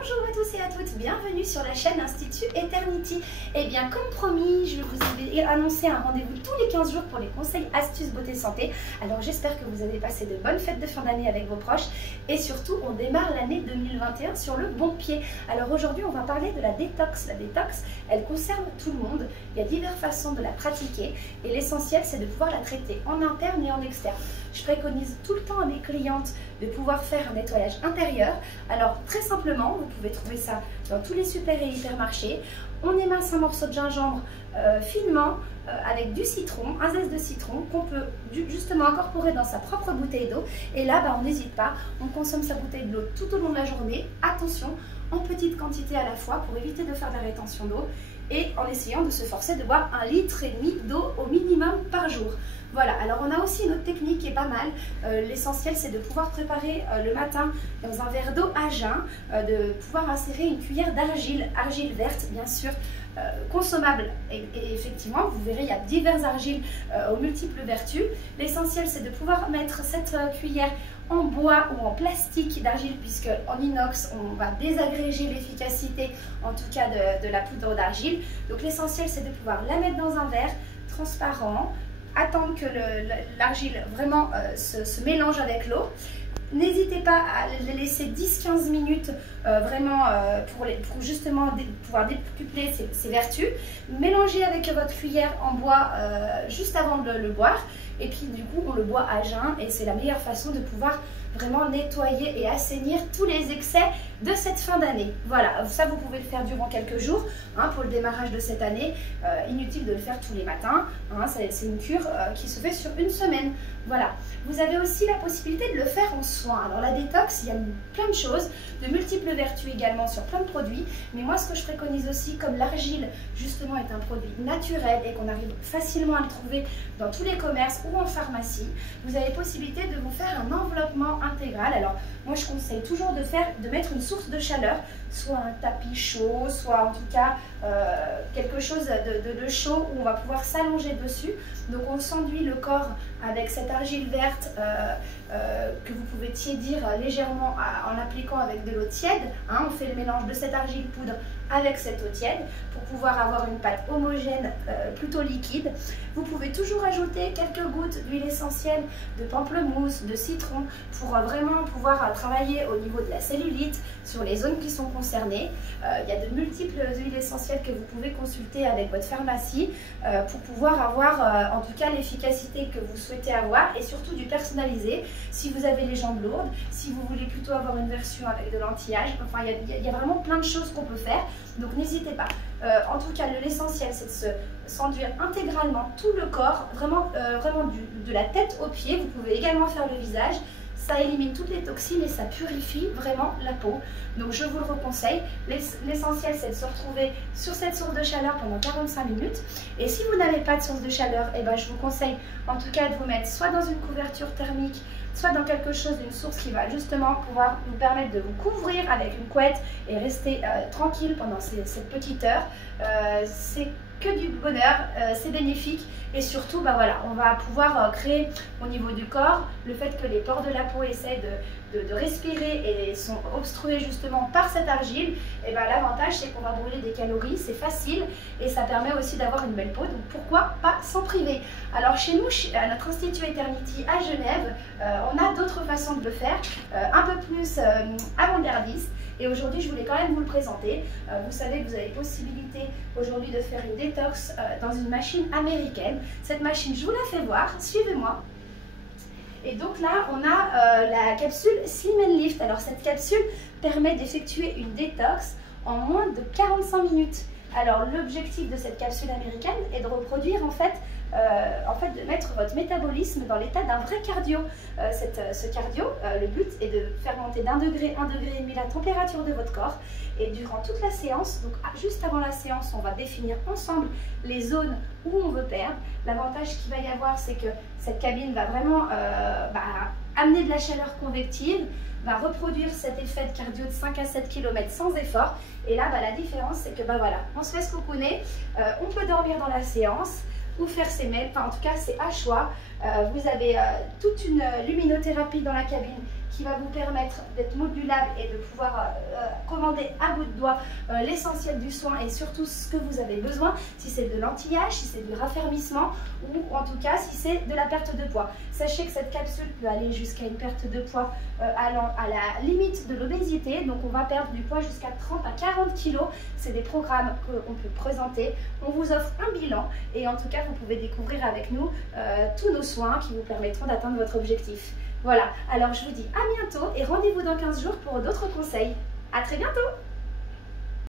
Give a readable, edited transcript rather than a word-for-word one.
Bonjour à tous et à toutes, bienvenue sur la chaîne Institut Eternity. Et bien comme promis, je vous ai annoncé un rendez-vous tous les 15 jours pour les conseils, astuces, beauté, santé. Alors j'espère que vous avez passé de bonnes fêtes de fin d'année avec vos proches. Et surtout, on démarre l'année 2021 sur le bon pied. Alors aujourd'hui, on va parler de la détox. La détox, elle concerne tout le monde. Il y a diverses façons de la pratiquer. Et l'essentiel, c'est de pouvoir la traiter en interne et en externe. Je préconise tout le temps à mes clientes de pouvoir faire un nettoyage intérieur. Alors très simplement, vous pouvez trouver ça dans tous les super et hypermarchés. On émince un morceau de gingembre finement avec du citron, un zeste de citron qu'on peut justement incorporer dans sa propre bouteille d'eau. Et là, on n'hésite pas, on consomme sa bouteille de l'eau tout au long de la journée. Attention, en petite quantité à la fois pour éviter de faire de la rétention d'eau et en essayant de se forcer de boire 1,5 litre d'eau au minimum par jour. Voilà, alors on a aussi une autre technique qui est pas mal. L'essentiel, c'est de pouvoir préparer le matin dans un verre d'eau à jeun, de pouvoir insérer une cuillère d'argile, argile verte bien sûr, consommable. Et effectivement, vous verrez, il y a diverses argiles aux multiples vertus. L'essentiel, c'est de pouvoir mettre cette cuillère en bois ou en plastique d'argile, puisque en inox on va désagréger l'efficacité en tout cas de la poudre d'argile. Donc l'essentiel, c'est de pouvoir la mettre dans un verre transparent, attendre que l'argile vraiment se mélange avec l'eau. N'hésitez pas à laisser 10-15 minutes vraiment pour justement pouvoir décupler ses vertus. Mélangez avec votre cuillère en bois juste avant de le boire. Et puis du coup, on le boit à jeun et c'est la meilleure façon de pouvoir vraiment nettoyer et assainir tous les excès de cette fin d'année. Voilà, ça vous pouvez le faire durant quelques jours pour le démarrage de cette année. Inutile de le faire tous les matins, c'est une cure qui se fait sur une semaine. Voilà, vous avez aussi la possibilité de le faire en soin. Alors la détox, il y a plein de choses, de multiples vertus également sur plein de produits. Mais moi, ce que je préconise aussi, comme l'argile justement est un produit naturel et qu'on arrive facilement à le trouver dans tous les commerces ou en pharmacie, vous avez possibilité de vous faire un enveloppement intégral. Alors moi, je conseille toujours de mettre une source de chaleur, soit un tapis chaud, soit en tout cas quelque chose de chaud où on va pouvoir s'allonger dessus. Donc on s'enduit le corps avec cette argile verte que vous pouvez tiédir légèrement en l'appliquant avec de l'eau tiède. On fait le mélange de cette argile poudre avec cette eau tiède pour pouvoir avoir une pâte homogène plutôt liquide. Vous pouvez toujours ajouter quelques gouttes d'huile essentielle de pamplemousse, de citron pour vraiment pouvoir travailler au niveau de la cellulite sur les zones qui sont concernées. Il y a de multiples huiles essentielles que vous pouvez consulter avec votre pharmacie pour pouvoir avoir en tout cas l'efficacité que vous souhaitez avoir et surtout du personnalisé. Si vous avez les jambes lourdes, si vous voulez plutôt avoir une version avec de l'anti-âge, enfin il y a vraiment plein de choses qu'on peut faire, donc n'hésitez pas. En tout cas, l'essentiel, c'est de s'enduire intégralement tout le corps, vraiment de la tête aux pieds. Vous pouvez également faire le visage. Ça élimine toutes les toxines et ça purifie vraiment la peau. Donc je vous le reconseille. L'essentiel, c'est de se retrouver sur cette source de chaleur pendant 45 minutes. Et si vous n'avez pas de source de chaleur, je vous conseille en tout cas de vous mettre soit dans une couverture thermique, soit dans quelque chose, d'une source qui va justement pouvoir vous permettre de vous couvrir avec une couette et rester tranquille pendant cette petite heure. C'est que du bonheur, c'est bénéfique et surtout on va pouvoir créer au niveau du corps le fait que les pores de la peau essaient de respirer et sont obstrués justement par cette argile. Et l'avantage, c'est qu'on va brûler des calories, c'est facile et ça permet aussi d'avoir une belle peau, donc pourquoi pas s'en priver. Alors chez nous, à notre Institut Eternity à Genève, on a d'autres façons de le faire, un peu plus avant-gardistes. Et aujourd'hui, je voulais quand même vous le présenter. Vous savez que vous avez possibilité aujourd'hui de faire une détox dans une machine américaine. Cette machine, je vous la fais voir, suivez-moi. Et donc là, on a la capsule Slim & Lift. Alors cette capsule permet d'effectuer une détox en moins de 45 minutes. Alors l'objectif de cette capsule américaine est de reproduire de mettre votre métabolisme dans l'état d'un vrai cardio. Ce cardio, le but est de faire monter d'1 degré, 1,5 degré la température de votre corps. Et durant toute la séance, donc juste avant la séance, on va définir ensemble les zones où on veut perdre. L'avantage qu'il va y avoir, c'est que cette cabine va vraiment amener de la chaleur convective, va reproduire cet effet de cardio de 5 à 7 km sans effort. Et là, la différence, c'est que on se laisse cocooner, on peut dormir dans la séance ou faire ses mails, en tout cas c'est à choix. Vous avez toute une luminothérapie dans la cabine qui va vous permettre d'être modulable et de pouvoir commander à bout de doigt l'essentiel du soin et surtout ce que vous avez besoin, si c'est de l'anti-âge, si c'est du raffermissement ou en tout cas si c'est de la perte de poids. Sachez que cette capsule peut aller jusqu'à une perte de poids allant à la limite de l'obésité, donc on va perdre du poids jusqu'à 30 à 40 kg. C'est des programmes qu'on peut présenter. On vous offre un bilan et en tout cas vous pouvez découvrir avec nous tous nos soins qui vous permettront d'atteindre votre objectif. Voilà, alors je vous dis à bientôt et rendez-vous dans 15 jours pour d'autres conseils. À très bientôt!